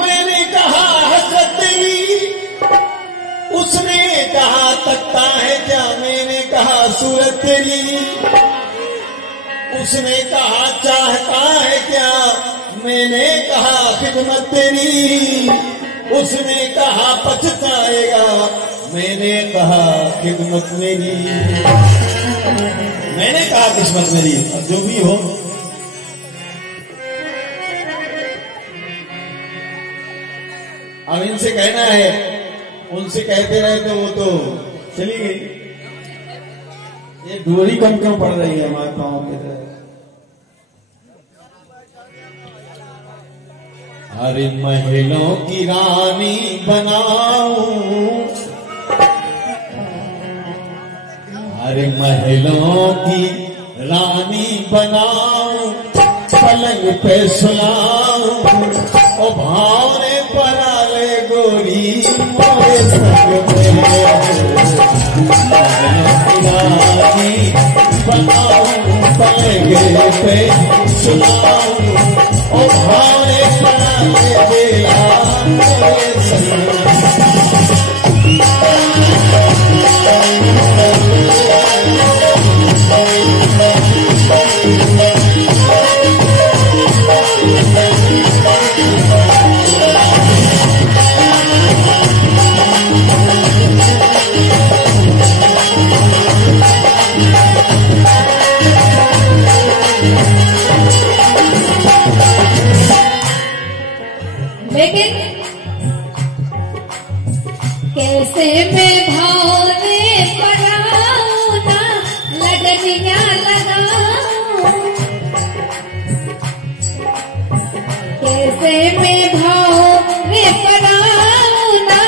मैंने कहा हसरत तेरी, उसने कहा तकता है क्या, मैंने कहा सूरत तेरी, उसने कहा चाहता है क्या, मैंने कहा खिदमत तेरी, उसने कहा पछताएगा, मैंने कहा खिदमत मेरी, मैंने कहा किस्मत मेरी। अब जो भी हो, अब इनसे कहना है, उनसे कहते रहे तो वो तो चली गई। ये डोरी कम क्यों पड़ रही है हमारे पाँव के तरह। अरे महलों की रानी बनाऊं, अरे महलों की रानी बनाऊं, पलंग पे सुलाऊं, ओ भावने पला ले गोरी मोरे संग में, रानी बनाऊं, पलंग पे सुलाऊं, ओ भावने पला ले बेला मोरे संग लेकिन कैसे मैं भावने पड़ाऊं ना, लगनिया लगाऊं, कैसे मैं भावने पड़ाऊं ना,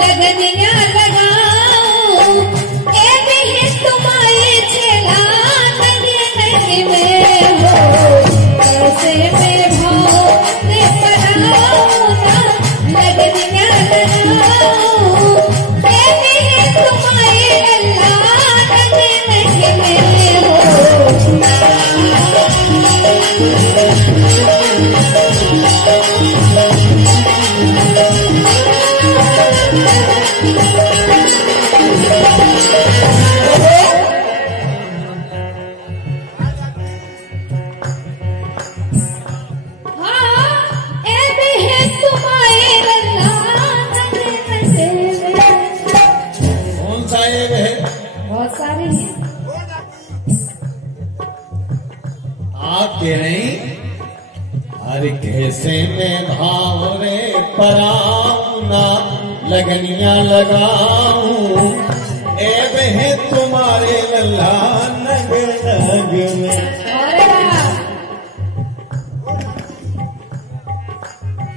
लगनिया लगाऊं, ए भी तुम्हारे चला नहीं नहीं में हो, कैसे मैं भावने पड़ाऊं ना, लगनिया लगाऊं, ए भी तुम्हारे अल्लाह नहीं नहीं में हो। बहुत सारे हैं आपके नहीं। हर कैसे में भावरे पराऊं ना, लगनिया लगाऊं, ए बहे तुम्हारे लल्ला नग नग में।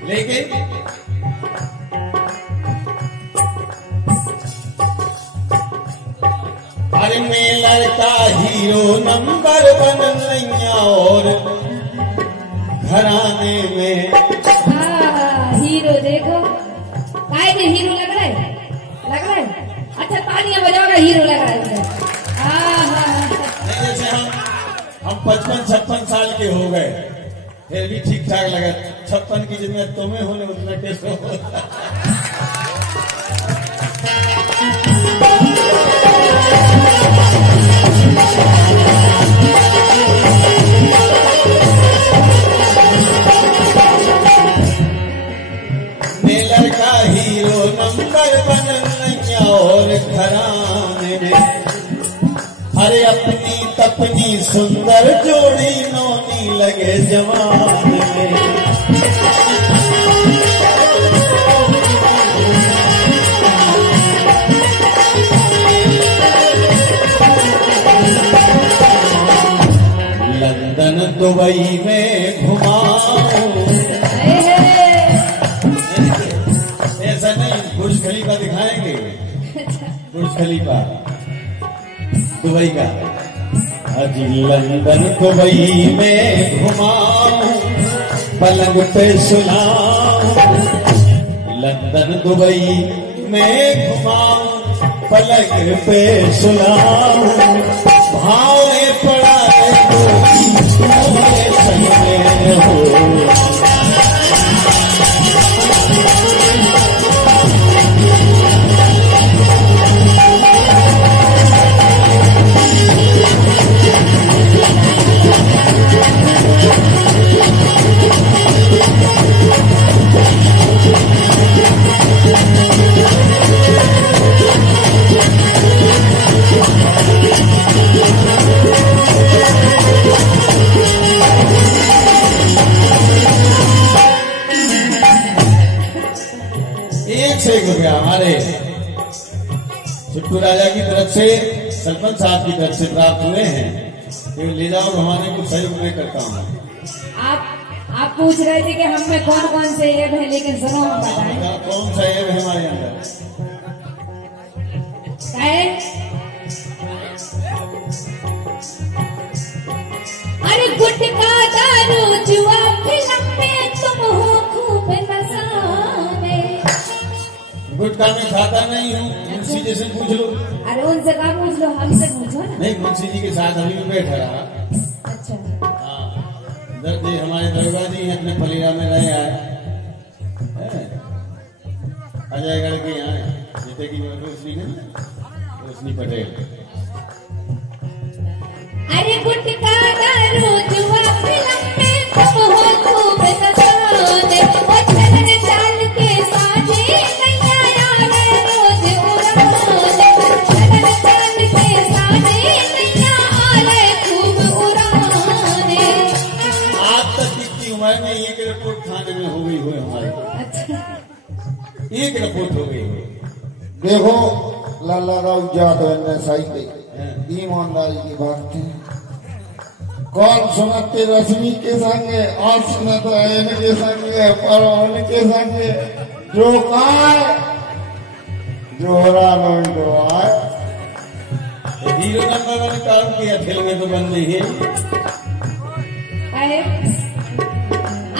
लेकिन अरे मैं लड़का हीरो नंबर 1 नैया और घराने में। हीरो देखो, काय के हीरो लग रहा है, लग रहा है। अच्छा तालियां बजाओगा, हीरो लग रहा है। जैसे हम 55-56 साल के हो गए, फिर भी ठीक ठाक लगा। 56 की जितना तुम्हें होने उतना टेस्ट हो। मैं लड़का हीरो नंबर 1 नैया और घराने में। अरे अपनी तपनी सुंदर जोड़ी नौनी लगे जवान में। लंदन दुबई में घुमाऊं, ऐसा नहीं बुर्ज खलीफा दिखाएंगे, बुर्ज खलीफा दुबई का। अजी लंदन दुबई में घुमाऊं, पलंग पे सुलाऊं, लंदन दुबई में घुमाऊं, पलंग पे सुलाऊं, भावने पड़ा मोरे संग में हो। से 1 रुपया हमारे छुट्टू राजा की तरफ से सरपंच साहब की तरफ से प्राप्त हुए हैं। ये ले जाओ, भवानी को सहयोग में करता हूँ। आप पूछ रहे थे कि हम में कौन कौन से ऐब है, लेकिन सुनो हम बताएं कौन सा ऐब है हमारे अंदर। अरे गुटखा दारू जुआ फिल्म में तुम हो खूब नशा में। गुटखा में खाता नहीं हूँ, मुंशी जी से पूछ लो। अरे उनसे कहा पूछ लो, हमसे पूछो ना। नहीं, मुंशी जी के साथ अभी भी बैठा रहा। अच्छा हाँ, हमारे दरबार जी हैं, अपने फलीरा में रहे आए अजयगढ़ के यहाँ, जैसे की रोशनी पटेल। अरे गुटखा दारू जुआ फिल्म में तुम हो खूब नशा में। ओ चलन चाल के साजे नैया आवे रोज उड़ाने। चलन चाल के साजे नैया आवे खूब उड़ाने। आज तक की उम्र में 1 रिपोर्ट थाने में हो गई हुई हमारी। अच्छा 1 रिपोर्ट हो गई हुई। देखो लाला राव यादव ने सही ईमानदारी की बात थी। कौन सुनते रश्मि के संगे और सुनता इनके संगे पर उनके संगे जो काय जोरा लोग जो आए हीरो नंबर 1 काम किया, फिल्में तो बन रही है।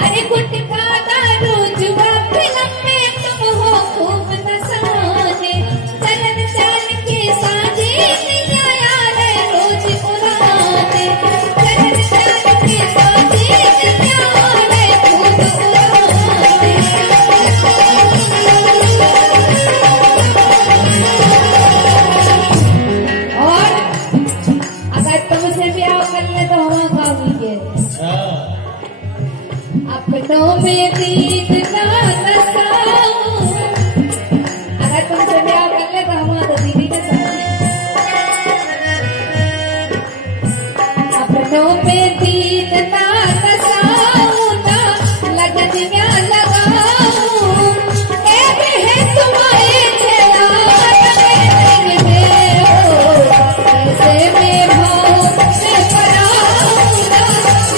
अरे गुटखा दारू जुआ फिल्म में तुम हो खूब नशा में। चलन चाल के साजे नैया आवे रोज उड़ाने। चलन चाल के साजे नैया आवे खूब उड़ाने। और अगर तुमसे ब्याह कर ले तो हम काबू के अपनों में बीत ना नसाऊं। अगर तुमसे ब्याह कर ले तो हमारा दीदी के साथ अपनों में बीत ना नसाऊं ना लगन में लगाऊं। ऐब है तुम्हारे चला कैसे में भाव में पराऊं ना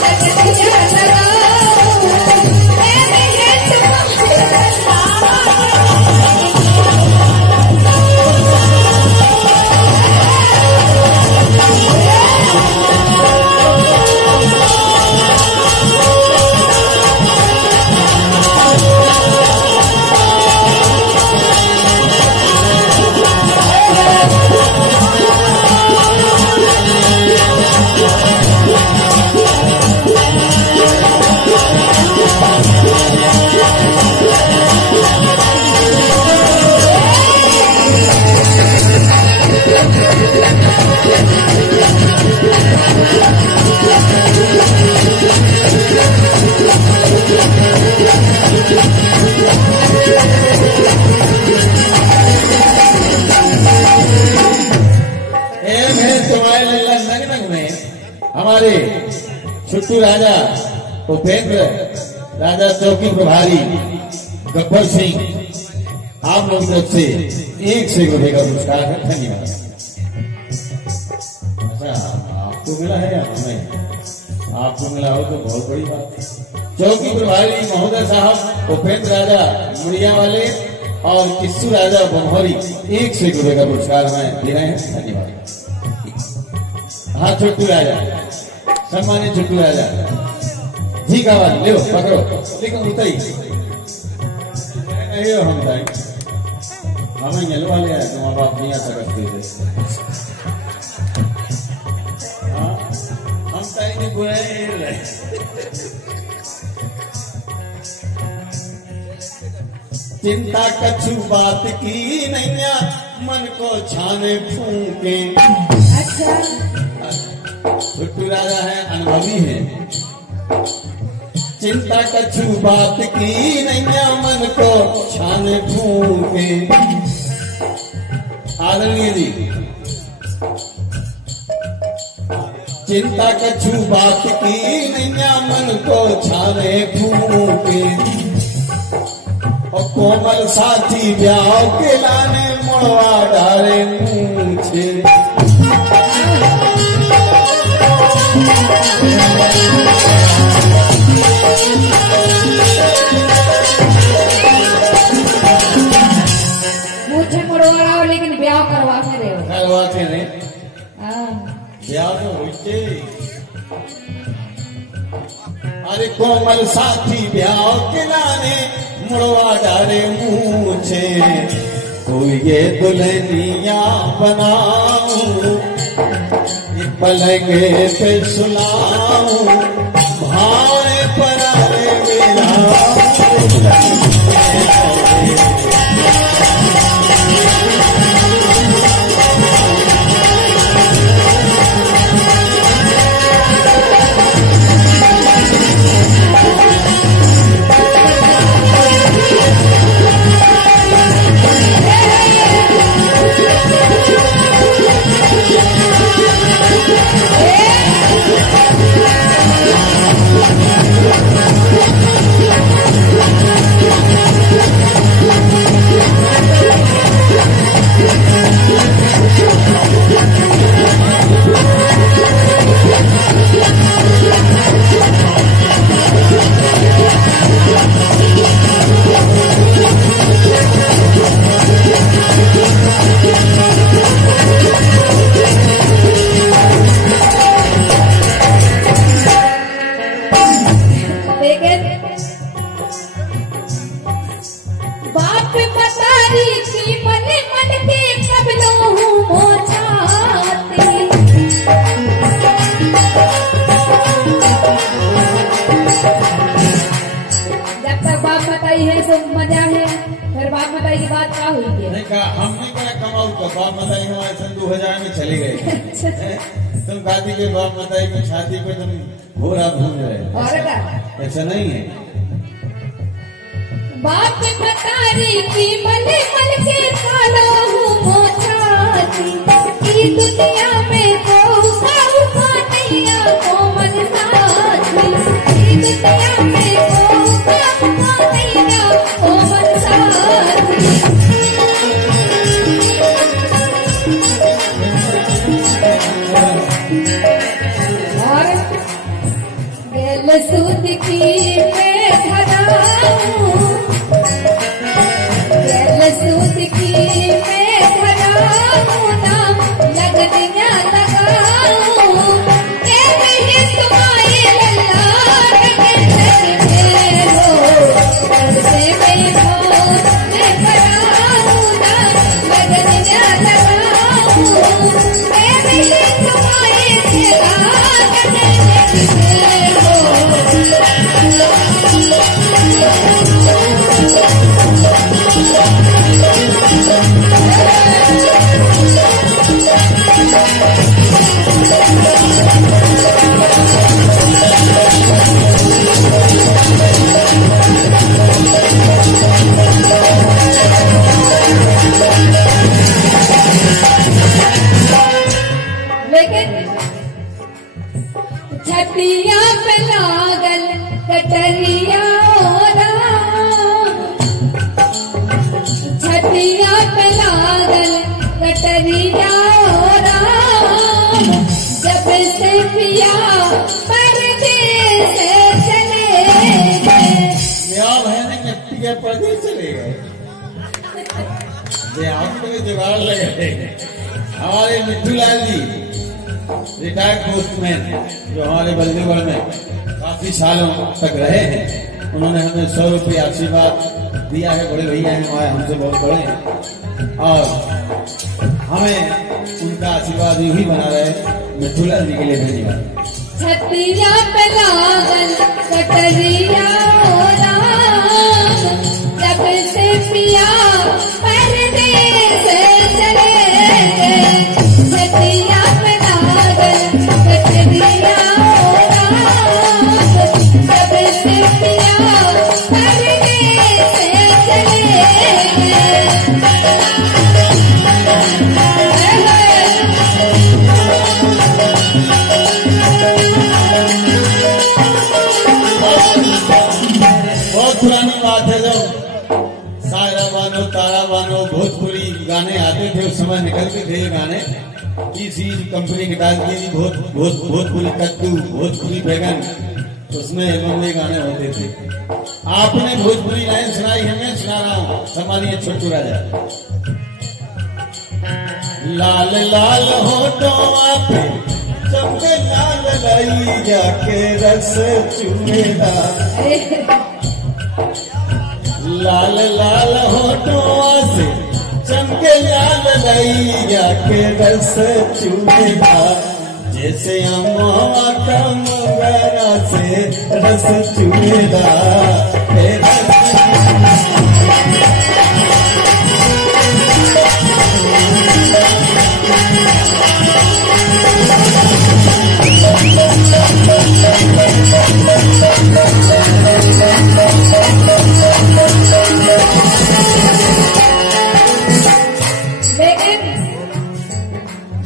लगन में लगाऊं। ऐब है तुम्हारे हमारे छुट्टू राजा उपेंद्र राजा चौकी प्रभारी गब्बर सिंह आप लोगों की तरफ से 1 रुपये का पुरस्कार है। धन्यवाद। अच्छा, आपको मिला है या हमें? आपको मिला हो तो बहुत बड़ी बात है। चौकी प्रभारी महोदय साहब उपेंद्र राजा मुड़िया वाले और किस्सू राजा बनहौरी 1 रुपये का पुरस्कार हमें दे रहे हैं। धन्यवाद। हाँ छुट्टू राजा, सम्मानित छुट्टू राजा जी का बात ले पकड़ो, लेकिन उतरी नहीं हो हम टाइम हमें येलो वाले आए तुम अब आप नहीं आ सकते थे। हाँ हम टाइम नहीं बुराए चिंता कछु बात की नैया मन को छाने फूके। अच्छा छुट्टू राजा है, अनुभवी है। चिंता कछु बात की नैया मन को छाने फूके। आदरणीय जी, चिंता कछु बात की नैया मन को छाने फूके। और कोमल साथी ब्याह के लाने मुड़वा डाले मूछे। मुझे मुड़वा रहा हो लेकिन ब्याह करवा के रहे हो। करवा के नहीं हाँ। ब्याह तो होते। अरे कोमल साथी ब्याह के लाने मुड़वा डाले मूछे। कोई ये दुल्हनिया बनाऊं पलंगे पे सुलाऊं भाए पर आए मेरा। बाप मतारी की मन मन के सब लोग मोछाते। जब तक बाप मताई है तो मजा है, फिर बाप मताई की बात क्या हुई है? नहीं कहा हमने क्या कमाऊ का बाप मताई हमारे सन 2000 में चले गए। तुम खाती के बाप मताई की छाती पे तुम घोड़ा भूल रहे और क्या? ऐसा नहीं है। बाप मतारी की मन मन के सालो मोछाती। की दुनिया में को नैया को मन साथी। की दुनिया में को नैया को मन साथी। और गेल सूद की मैं धराऊं सूद की मैं धराऊं नाम लगनिया लगाऊं। ही तुम्हारे लल्ला हो से मैं भराऊं नाम लगनिया लगाऊं। ही तुम्हारे लेकिन छतिया पे लागल कटरिया छतिया पे लागल कटरिया जब से पिया परदेस चले गए। परदेस चले गए जुगाड़ लगे। हमारे मिट्टू लाल जी रिटायर्ड पोस्टमैन जो हमारे बल्देगढ़ में काफी सालों तक रहे हैं, उन्होंने हमें 100 रुपये आशीर्वाद दिया है। बड़े भैया हैं हमारे, हमसे बहुत बड़े हैं और हमें उनका आशीर्वाद यूं ही बना रहे। मिट्टू लाल जी के लिए धन्यवाद। छतिया पे लागल कटरिया जब से पिया परदेस चले गए। छतिया पे लागल कटरिया जब से पिया परदेस चले गए। बहुत पुरानी बात है, जब सायरा बानो, तारा बानो, भोजपुरी गाने आते थे उस समय, निकलते थे ये गाने। किसी कंपनी के डालती थी भोजपुरी कद्दू, भोजपुरी बैगन, उसमें लंबे गाने होते थे। आपने भोजपुरी लाइन सुनाई है, मैं सुना रहा हूँ, संभालिए छोटू राजा। लाल लाल होठों पे चमके लाल लई जाके रस चूमेदा, लाल लाल होठों से चमके लाल लई जाके रस चूमेदा, जैसे अम्मा का मगरा से रस चूमेदा। लेकिन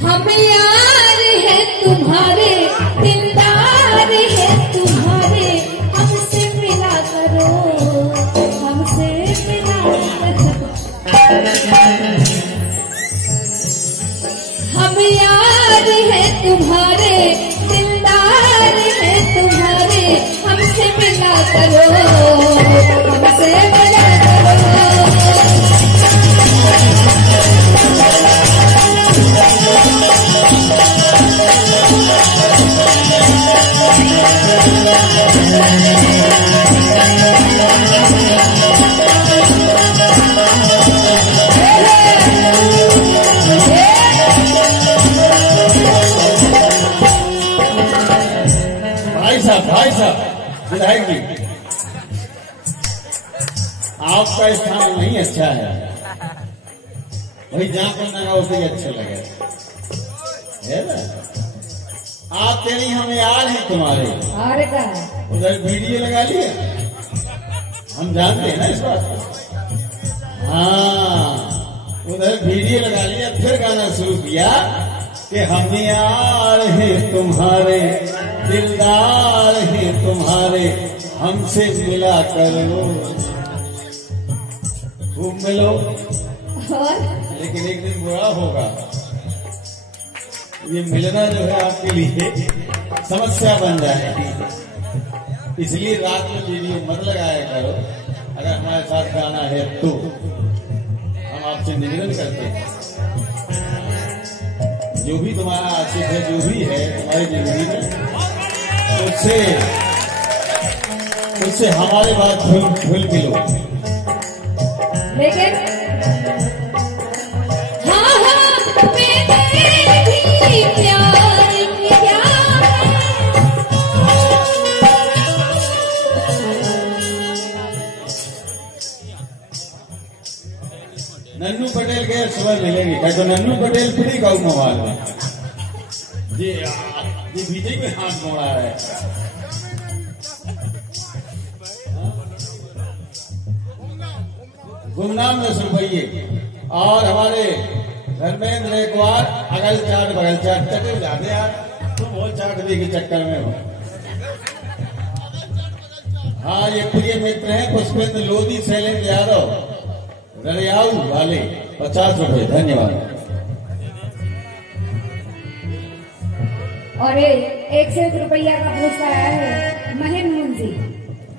हम यार हैं तुम्हारे, दिलदार हैं तुम्हारे, हमसे मिला करो, हमसे मिला करो। हम यार हैं तुम्हारे, दिलदार हैं तुम्हारे, हमसे मिला करो, हमसे मिला करो। भाई साहब विधायक जी, आपका स्थान नहीं अच्छा है, वही जहां पर लगा उसे ही अच्छा लगे, है ना? आप तेरी हम यार हैं तुम्हारे, और का उधर वीडियो लगा लिया, हम जानते हैं ना इस बात को। हाँ, उधर वीडियो लगा लिया, फिर गाना शुरू किया कि हम यार हैं तुम्हारे, दिलदार हैं तुम्हारे, हमसे मिला करो, खूब मिलो, और लेकिन एक दिन बुरा होगा। ये मिलना जो है आपके लिए समस्या बन जाएगी, इसलिए रात में वीडियो मत लगाया करो। अगर हमारे साथ गाना है तो हम आपसे निवेदन करते हैं, जो भी तुम्हारा आशिक है, जो भी है तुम्हारी जिंदगी में, उससे हमारे बात भूल मिलो। लेकिन हाँ हाँ मैंने भी प्यार किया है। नन्नू पटेल के सुबह मिलेंगे, क्या तो नन्नू पटेल फ्री गाँव मोबाइल में ये बीजेपी में हाथ मोड़ा है। गुमनाम 10 रुपये, और हमारे धर्मेंद्र एक बार अगल चाट बगल चाट चटे जाते यार, तुम बहुत चाट भी के चक्कर में हो। हाँ, ये प्रिय मित्र हैं पुष्पेंद्र लोधी, शैलेंद्र यादव, ररियाऊ वाले, 50 रुपये, धन्यवाद। और 101 रुपया का पुरस्कार आया है महेंद्र मुंशी,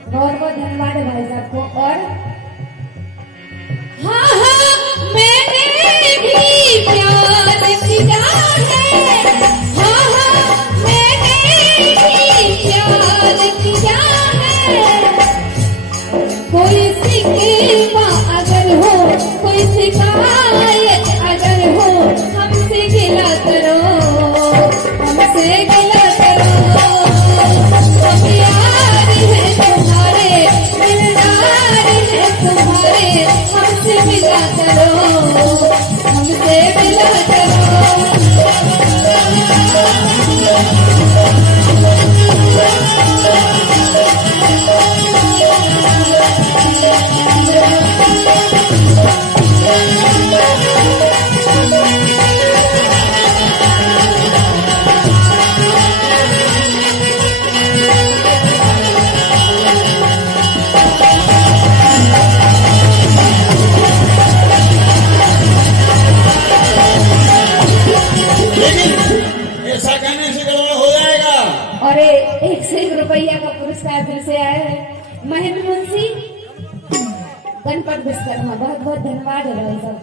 बहुत बहुत धन्यवाद है भाई साहब को। और हाँ हाँ मैंने भी प्यार किया है, हाँ हाँ मैंने भी प्यार किया है। कोई शिकवा अगर हो, कोई शिकायत अगर हो, हमसे गिला करो, हमसे गिला करो। हम यार हैं तुम्हारे, दिलदार हैं तुम्हारे, हमसे मिला करो, हमसे मिला करो। गणपत विश्वकर्मा बहुत बहुत धन्यवाद है भाई साहब।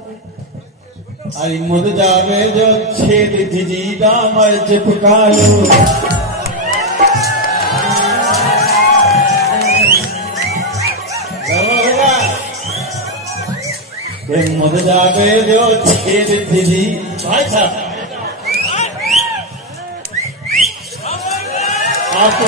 अरे मुद जावे जो छेद जिजी डामर चिपकायो मुद जावे जो छेद जिजी भाई साहब आपको